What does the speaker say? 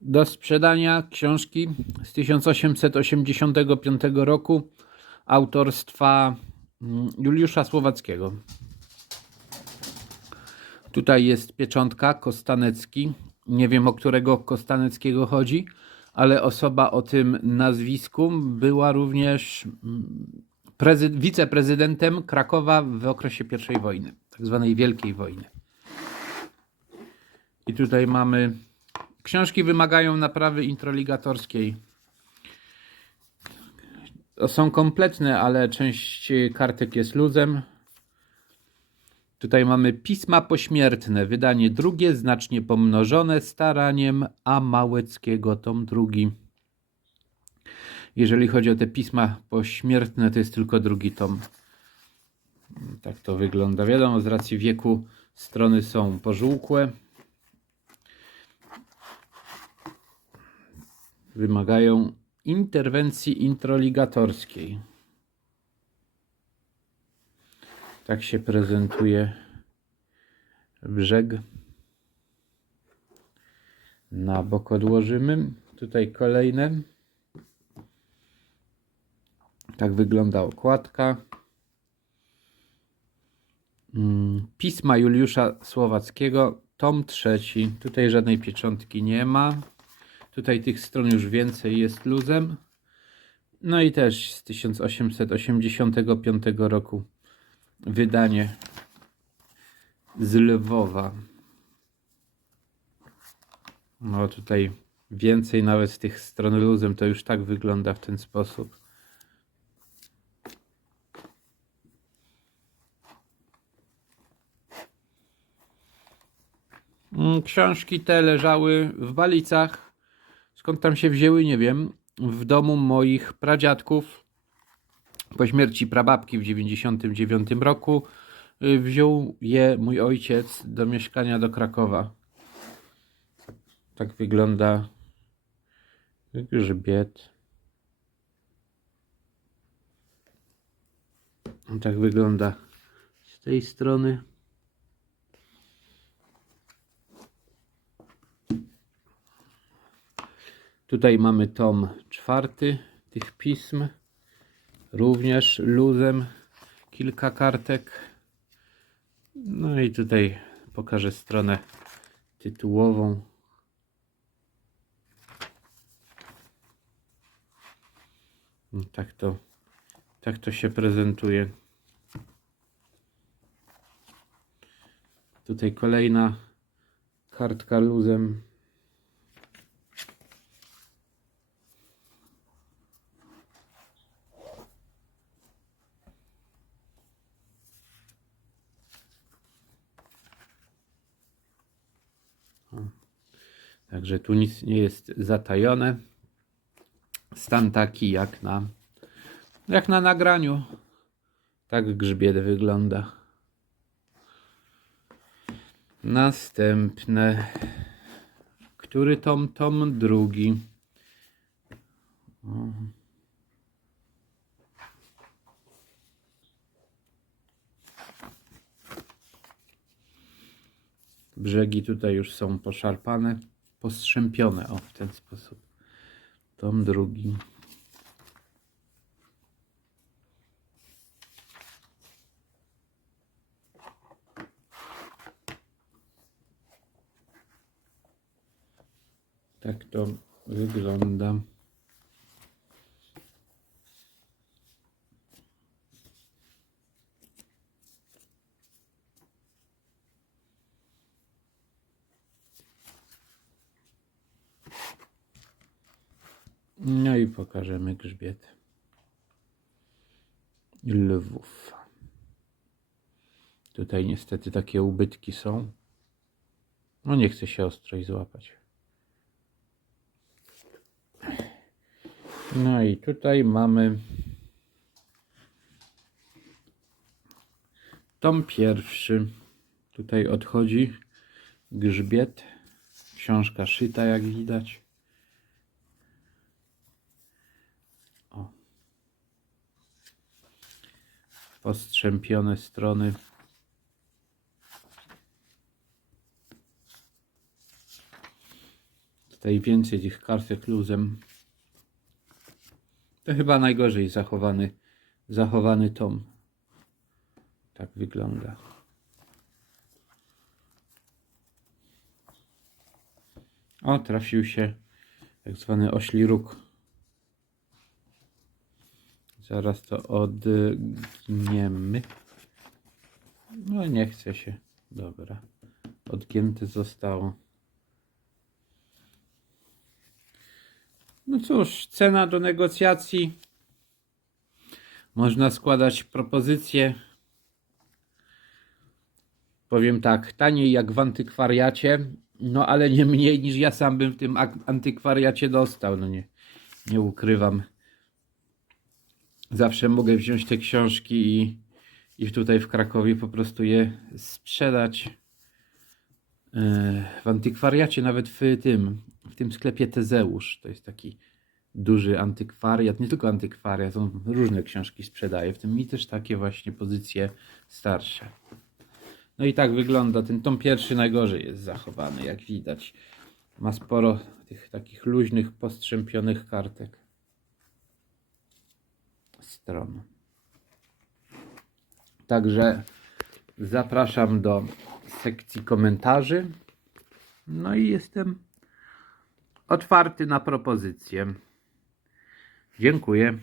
Do sprzedania książki z 1885 roku autorstwa mm, Juliusza Słowackiego. Tutaj jest pieczątka Kostanecki. Nie wiem o którego Kostaneckiego chodzi, ale osoba o tym nazwisku była również mm, prezy- wiceprezydentem Krakowa w okresie I wojny, tak zwanej Wielkiej Wojny. I tutaj mamy. Książki wymagają naprawy introligatorskiej. Są kompletne, ale część kartek jest luzem. Tutaj mamy pisma pośmiertne, wydanie drugie, znacznie pomnożone staraniem A. Małeckiego, tom drugi. Jeżeli chodzi o te pisma pośmiertne, to jest tylko drugi tom. Tak to wygląda. Wiadomo, z racji wieku strony są pożółkłe. Wymagają interwencji introligatorskiej. Tak się prezentuje brzeg. Na bok odłożymy. Tutaj kolejne. Tak wygląda okładka. Mm, Pisma Juliusza Słowackiego, tom trzeci. Tutaj żadnej pieczątki nie ma. Tutaj tych stron już więcej jest luzem. No i też z 1885 roku wydanie z Lwowa. No tutaj więcej nawet z tych stron luzem to już tak wygląda w ten sposób. Mm, Książki te leżały w balicach. Skąd tam się wzięły, nie wiem. W domu moich pradziadków. Po śmierci prababki w 99 roku y, wziął je mój ojciec do mieszkania do Krakowa. Tak wygląda grzbiet. Tak wygląda z tej strony. Tutaj mamy tom czwarty tych pism. Również luzem kilka kartek. No i tutaj pokażę stronę tytułową. No, Tak to, tak to się prezentuje. Tutaj kolejna kartka luzem. Także tu nic nie jest zatajone. Stan taki jak na, jak na nagraniu. Tak grzbiet wygląda. Następne. Który tom? Tom drugi. Brzegi tutaj już są poszarpane, postrzępione, o w ten sposób. Tom drugi. Tak to wygląda. No i pokażemy grzbiet lwów. Tutaj niestety takie ubytki są. No nie chce się ostrość złapać. No i tutaj mamy tom pierwszy. Tutaj odchodzi grzbiet. Książka szyta jak widać. Postrzępione strony. Tutaj więcej tych kartek luzem. To chyba najgorzej zachowany, zachowany tom. Tak wygląda. O, trafił się tak zwany ośli róg. Zaraz to odgniemy. No nie chce się. Dobra. Odgięte zostało. No cóż, cena do negocjacji. Można składać propozycje. Powiem tak, taniej jak w antykwariacie, no ale nie mniej niż ja sam bym w tym antykwariacie dostał. No nie, nie ukrywam. Zawsze mogę wziąć te książki i, i tutaj w Krakowie po prostu je sprzedać. E, w antykwariacie, nawet w tym, w tym sklepie Tezeusz, to jest taki duży antykwariat, nie tylko antykwariat, on różne książki sprzedaje, w tym mi też takie właśnie pozycje starsze. No i tak wygląda, ten tom pierwszy najgorzej jest zachowany, jak widać. Ma sporo tych takich luźnych, postrzępionych kartek. Stron. Także zapraszam do sekcji komentarzy. No i jestem otwarty na propozycje. Dziękuję.